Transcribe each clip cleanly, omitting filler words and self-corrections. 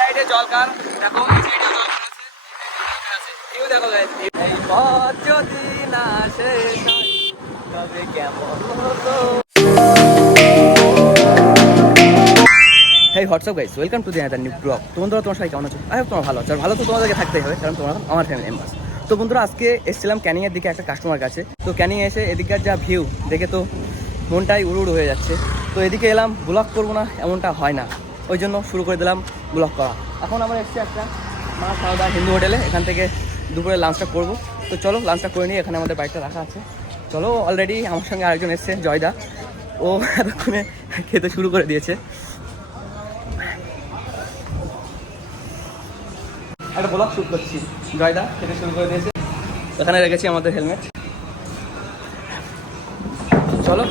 সাইডে জলকার দেখো, এই সাইডে জল আছে। কেউ দেখো গাইস, এই পথ যদি না শেষ হয় তবে কেমন হতো। Hey WhatsApp guys, welcome to the another new blog. তো বন্ধুরা, তোমার সবাই কেমন আছো? আই হোপ তোমরা ভালো আছো। আর ভালো তো তোমাদেরকে থাকতেই হবে, কারণ তোমরা আমার ফ্যামিলি মেম্বার্স। তো বন্ধুরা, আজকে এসেছিলাম ক্যানিংয়ের দিকে একটা কাস্টমার কাছে। তো ক্যানিং এসে এদিককার যা ভিউ দেখে তো মনটাই উড়ু উড়ু হয়ে যাচ্ছে। তো এদিকে এলাম, ব্লগ করবো না এমনটা হয় না, ওই জন্য শুরু করে দিলাম ব্লগ করা। এখন আমরা এসেছি একটা মা সারদা হিন্দু হোটেলে, এখান থেকে দুপুরে লাঞ্চটা করবো। তো চলো লাঞ্চটা করে নিই, এখানে আমাদের বাইকটা রাখা আছে। চলো, অলরেডি আমার সঙ্গে আরেকজন এসছে, জয়দা। ও এতক্ষণে খেতে শুরু করে দিয়েছে। একটা ব্লগ শুট করছি, জয়দা খেতে শুরু করে দিয়েছে। এখানে রেখেছি আমাদের হেলমেট। চলো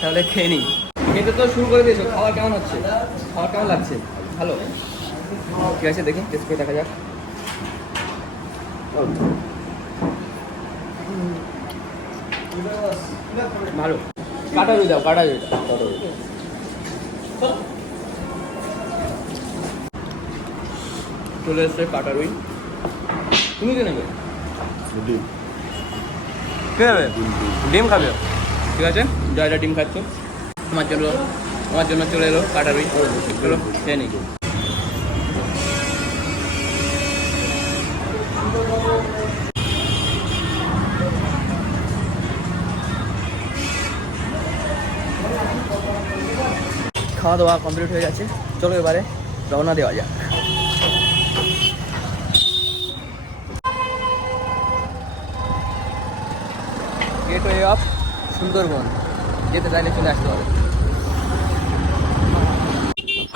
তাহলে খেয়ে নিই। খেতে তো শুরু করে দিয়েছো, খাবার কেমন হচ্ছে? খাবার কেমন লাগছে? ভালো, ঠিক আছে, দেখি টেস্ট করে দেখা যাক। ভালো, কাটা রুই দাও, কাটা রুই দাও, কাটা রুই। চলে এসছে কাটা রুই। তুমি কি নেবে? কে নেবে? ডিম খাবে? ঠিক আছে, জয়টা ডিম খাচ্ছে। আমার জন্য চলে এলো কাটা রুই। চলো খেয়ে নিই। খাওয়া দাওয়া কমপ্লিট হয়ে গেছে, চলো এবারে রওনা দেওয়া যাক। গেটওয়ে অফ সুন্দরবন, যেতে চাইলে চলে আসতে হবে।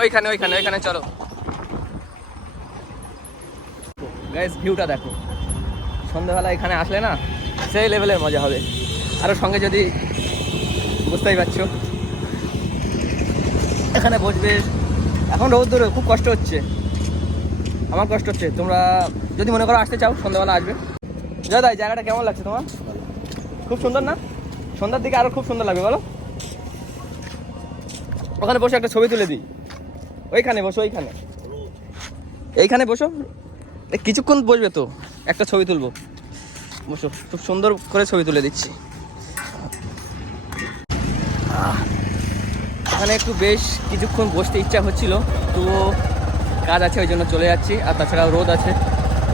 ওইখানে ওইখানে ওইখানে চলো গাইস, ভিউটা দেখো। সন্ধ্যাবেলা এখানে আসলে না সেই লেভেলের মজা হবে। আরও সঙ্গে যদি, বুঝতেই পারছো, এখানে বসবে। এখন রোদ্দুরে খুব কষ্ট হচ্ছে, আমার কষ্ট হচ্ছে। তোমরা যদি মনে করো আসতে চাও, সন্ধ্যাবেলা আসবে। দাদা, এই জায়গাটা কেমন লাগছে তোমার? খুব সুন্দর না? সন্ধ্যার দিকে আরও খুব সুন্দর লাগবে, বলো? ওখানে বসে একটা ছবি তুলে দিই। ওইখানে বসো, ওইখানে এইখানে বসো, কিছুক্ষণ বসবে তো, একটা ছবি তুলবো। বসো, খুব সুন্দর করে ছবি তুলে দিচ্ছি। এখানে একটু বেশ কিছুক্ষণ বসতে ইচ্ছা হচ্ছিল, তো কাজ আছে ওই জন্য চলে যাচ্ছি। আর তাছাড়াও রোদ আছে,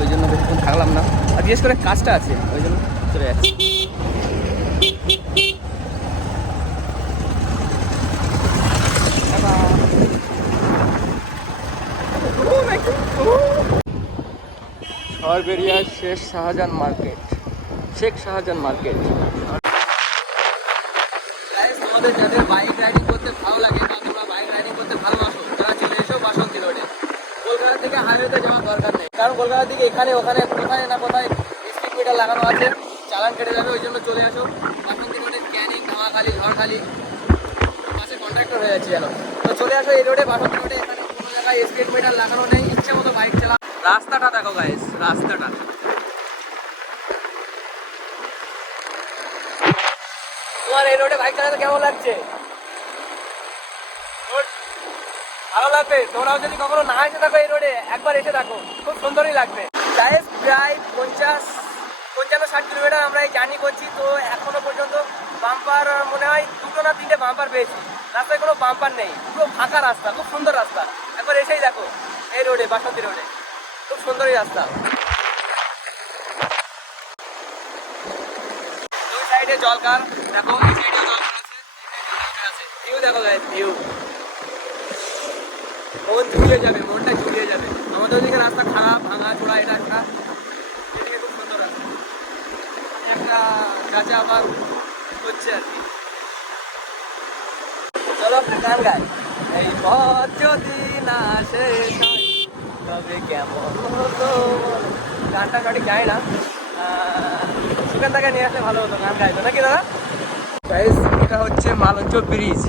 ওই জন্য বেশিক্ষণ থাকলাম না। আর বিশেষ করে কাজটা আছে ওই জন্য চলে যাচ্ছি। Sarberia Sheikh Shahjahan market, Sheikh Shahjahan market. তোমাদের যাদের বাইক রাইডিং করতে ভালো লাগে বা তোমরা বাইক রাইডিং করতে ভালোবাসো, তারা চলে এসো বাসন্তী রোডে। কলকাতা থেকে হাইওয়েতে যাওয়ার দরকার নেই, কারণ কলকাতা থেকে এখানে ওখানে কোথায় না কোথায় স্পিড মিটার লাগানো আছে, চালান কেটে যাবে। ওই জন্য চলে আসো বাসন্তী রোডে। ক্যানিং, ধামাখালি, ঝড়খালি বাসে কন্ট্রাক্টর হয়ে যাচ্ছে যেন। তো চলে আসো এই রোডে, বাসন্তী রোডে। এখানে কোনো জায়গায় স্পিড মিটার লাগানো নেই, ইচ্ছে মতো বাইক চালা। রাস্তাটা দেখো গাইস, রাস্তাটা। তোমার এই রোডে বাইক চালাতে কেমন লাগছে? ভালো লাগবে। তোমরাও যদি কখনো না এসে থাকো এই রোডে, একবার এসে থাকো, খুব সুন্দরই লাগবে। গাইস, প্রায় 55-60 কিলোমিটার আমরা এই জার্নি করছি। তো এখনো পর্যন্ত বাম্পার মনে হয় 2টো না 3টে বাম্পার পেয়েছি। রাস্তায় কোনো বাম্পার নেই, পুরো ফাঁকা রাস্তা, খুব সুন্দর রাস্তা। একবার এসেই দেখো এই রোডে, বাসন্তী রোডে, খুব সুন্দরই রাস্তা। দুই সাইডে জলকার দেখো, এই সাইডে জলকার আছে। ভিউ দেখো গাইস, ভিউ। মন জুড়িয়ে যাবে, মনটা জুড়িয়ে যাবে। আমাদের ওদিকে রাস্তা খারাপ, ভাঙা চোড়া, এটা একটা, এদিকে খুব সুন্দর রাস্তা। একটা গাছে আবার হচ্ছে আর কি। চলো গান গাই। এই পথ যদি না শেষ হয় তবে কেমন হতো। গানটা সঠিক জানি না, সেখান থেকে নিয়ে আসলে ভালো হতো, গান গাইতো নাকি দাদা? গাইস, এটা হচ্ছে মালঞ্চ ব্রিজ।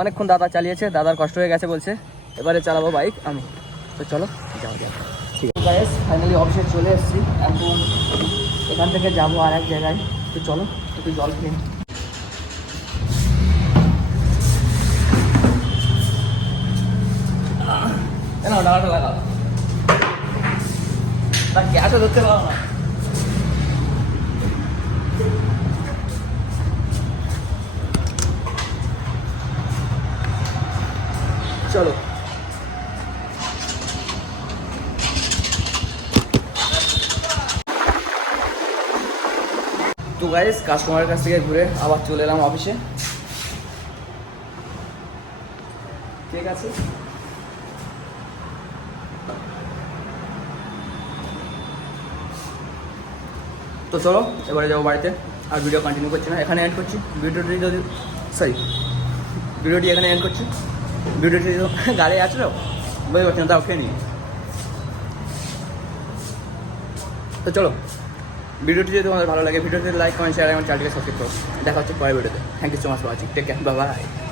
অনেকক্ষণ দাদা চালিয়েছে, দাদার কষ্ট হয়ে গেছে বলছে, এবারে চালাবো বাইক আমি। তো চলো যাওয়া যাক। ঠিক আছে গাইস, ফাইনালি অফিসে চলে এসেছি। এখন এখান থেকে যাবো আর এক জায়গায়। তো চলো একটু জল খেয়ে নিই। কেন ডালাটা লাগাও না, গ্যাসও ধরতে পারো না। চলো তো গাইস, কাস্টমারের কাছ থেকে ঘুরে আবার চলে এলাম অফিসে। ঠিক আছে, তো চলো এবারে যাবো বাড়িতে। আর ভিডিও কন্টিনিউ করছি না, এখানে এন্ড করছি ভিডিওটি। যদি ভিডিওটি এখানে এন্ড করছি। ভিডিওটি গাড়ি আসলো বুঝতে পারছি না, তাও খেয়ে নিই। তো চলো, ভিডিওটি যদি তোমাদের ভালো লাগে ভিডিওটি লাইক কমেন্ট শেয়ার এবং চ্যানেলটিকে সাবস্ক্রাইব করো। দেখা হচ্ছে পরের ভিডিওতে। Thank you so much for watching. Take care, bye by.